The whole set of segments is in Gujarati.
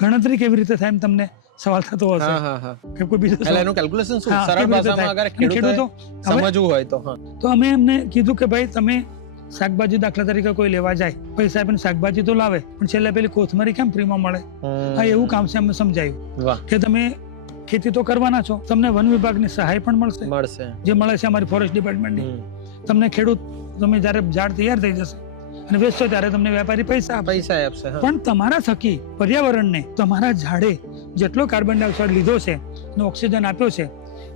ગણતરી કેવી રીતે થાય એમ તમને સવાલ થતો હશે કે કોઈ બીજો એનું કેલ્ક્યુલેશન શું સરળ ભાષામાં અગર ખેડૂતો સમજવું હોય તો અમે એમને કીધું કે ભાઈ તમે શાકભાજી દાખલા તરીકે કોઈ લેવા જાય, પૈસા આપીને શાકભાજી તો લાવે, પણ છેલ્લે પેલી કોથમરી કેમ ફ્રીમાં મળે? હા, એવું કામ છે. અમે સમજાયું કે તમે ખેતી તો કરવાના છો, તમને વન વિભાગની સહાય પણ મળશે જે મળે છે અમારી ફોરેસ્ટ ડિપાર્ટમેન્ટની. તમને ખેડૂત તમે જયારે ઝાડ તૈયાર થઈ જશે અને વેચશો ત્યારે તમને વેપારી પૈસા આપશે. પણ તમારા થકી પર્યાવરણને તમારા ઝાડે જેટલો કાર્બન ડાયોક્સાઇડ લીધો છે અને ઓક્સિજન આપ્યો છે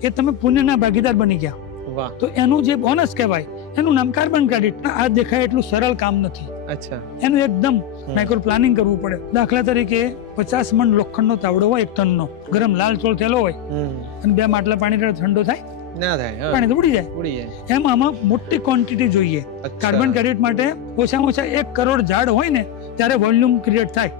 એ તમે પુણ્યના ભાગીદાર બની ગયા. તો એનું જે બોનસ કહેવાય એનું નામ કાર્બન ક્રેડિટ. આ દેખાય એટલું સરળ કામ નથી. એનું એકદમ માઇક્રો પ્લાનિંગ કરવું પડે. દાખલા તરીકે 50 મણ લોખંડનો તાવડો હોય 1 ટનનો, ગરમ લાલ ચોળ થયેલો હોય અને 2 માટલા પાણી ઠંડો થાય ના થાય, પાણી તો ઉડી જાય. એમ આમાં મોટી ક્વોન્ટિટી જોઈએ. કાર્બન ક્રેડિટ માટે ઓછામાં ઓછા 1 કરોડ ઝાડ હોય ને ત્યારે વોલ્યુમ ક્રિએટ થાય.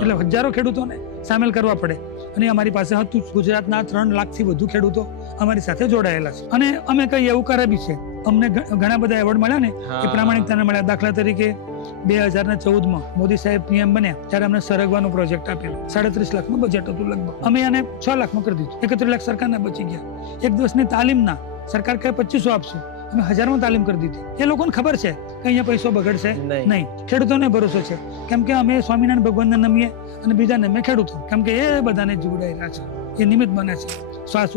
એટલે હજારો ખેડૂતોને સામેલ કરવા પડે. અને અમારી પાસે હતું. ગુજરાતના 3 લાખથી વધુ ખેડૂતો અમારી સાથે જોડાયેલા છે. અને અમે કઈ એવું કરે બી છે. અમને ઘણા બધા એવોર્ડ મળ્યા ને એ પ્રામાણિકતાને મળ્યા. દાખલા તરીકે 2014માં મોદી સાહેબ પીએમ બન્યા ત્યારે અમને સરગવાનો પ્રોજેક્ટ આપેલો. 37 લાખનું બજેટ હતું લગભગ. અમે એને 6 લાખમાં કરી દીધું. 31 લાખ સરકારના બચી ગયા. 1 દિવસની તાલીમના સરકાર કહે 2500 આપશું, અમે 1000માં તાલીમ કરી દીધી. એ લોકોને ખબર છે કે અહીંયા પૈસો બગડશે નહીં. ખેડૂતોને ભરોસો છે કેમ કે અમે સ્વામિનારાયણ ભગવાનને નમીએ અને બીજા નમીએ ખેડૂતો, કેમ કે એ બધાને જોડાયેલા છે. એ નિમિત્ત બને છે.